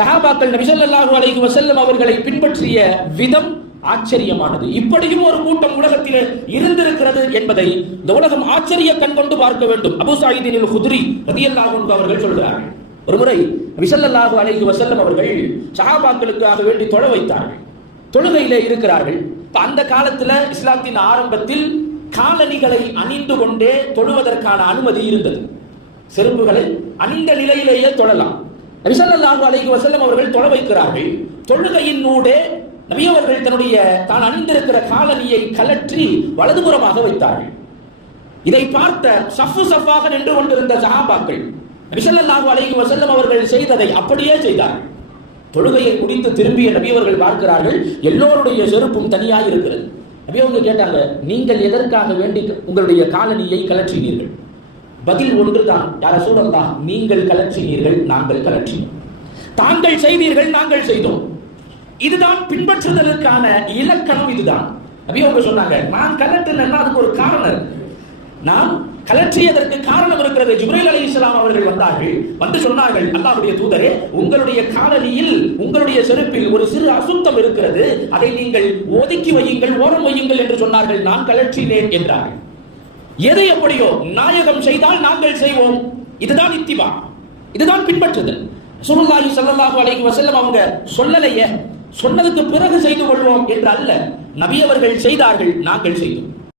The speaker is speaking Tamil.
சஹாபாக்கள் நபி ஸல்லல்லாஹு அலைஹி வஸல்லம் அவர்களை பின்பற்றிய விதம் ஆச்சரியமானது. இப்படியும் ஒரு கூட்டம் உலகத்திலே இருந்திருக்கிறது என்பதை இந்த உலகம் ஆச்சரிய கண் கொண்டு பார்க்க வேண்டும். அபூ ஸஈத் அல் குத்ரி ரலியல்லாஹு அன்ஹு அவர்கள் சொல்கிறார்கள், ஒருமுறை நபி ஸல்லல்லாஹு அலைஹி வஸல்லம் அவர்கள் சஹாபாக்களுக்காக வேண்டி தொழ வைத்தார்கள். தொழுகையிலே இருக்கிறார்கள். அந்த காலத்துல இஸ்லாத்தின் ஆரம்பத்தில் காலணிகளை அணிந்து கொண்டே தொழுவதற்கான அனுமதி இருந்தது. செருப்புகளை அணிந்த நிலையிலேயே தொழலாம். நபி ஸல்லல்லாஹு அலைஹி வஸல்லம் அவர்கள் தொழ வைக்கிறார்கள். தொழுகையின் ஊடே நபி அவர்கள் தான் அணிந்திருக்கிற காலணியை கலற்றி வலதுபுறமாக வைத்தார்கள். இதை பார்த்த சஃப்பு சஃப்பாக நின்று கொண்டிருந்த சஹாபாக்கள் நபி ஸல்லல்லாஹு அலைஹி வஸல்லம் அவர்கள் செய்ததை அப்படியே செய்தார்கள். தொழுகையை முடித்து திரும்பிய நபி அவர்கள் பார்க்கிறார்கள், எல்லோருடைய செருப்பும் தனியாக இருக்கிறது. நபி அவங்க கேட்டாங்க, நீங்கள் எதற்காக வேண்டி உங்களுடைய காலணியை கலற்றினீர்கள்? பதில் ஒன்றுதான், யா ரசூலல்லாஹ், நீங்கள் கலற்றினீர்கள், நாங்கள் கலற்றினோம். தாங்கள் செய்தீர்கள், நாங்கள் செய்தோம். இதுதான் பின்பற்றுதலுக்கான இலக்கணம். இதுதான் நபி அவங்க சொன்னாங்க, நான் கலற்றினேன்னா அதுக்கு ஒரு காரணம் இருக்கு. நான் கலற்றியதற்கு காரணம் இருக்கிறது. ஜிப்ரீல் அலைஹிஸ்ஸலாம் அவர்கள் வந்தார்கள், வந்து சொன்னார்கள், அல்லாஹ்வுடைய தூதரே, உங்களுடைய காலணியில் உங்களுடைய செருப்பில் ஒரு சிறு அசுத்தம் இருக்கிறது, அதை நீங்கள் ஒதுக்கி வையுங்கள், ஓரம் வையுங்கள் என்று சொன்னார்கள். நான் கலற்றினேன் என்றார்கள். எது எப்படியோ நாயகம் செய்தால் நாங்கள் செய்வோம். இதுதான் இத்திபா, இதுதான் பின்பற்றுதல். ரசூலுல்லாஹி ஸல்லல்லாஹு அலைஹி வஸல்லம் அவங்க சொல்லலையே, சொன்னதுக்கு பிறகு செய்து கொள்வோம் என்று அல்ல. நபி அவர்கள் செய்தார்கள், நாங்கள் செய்தோம்.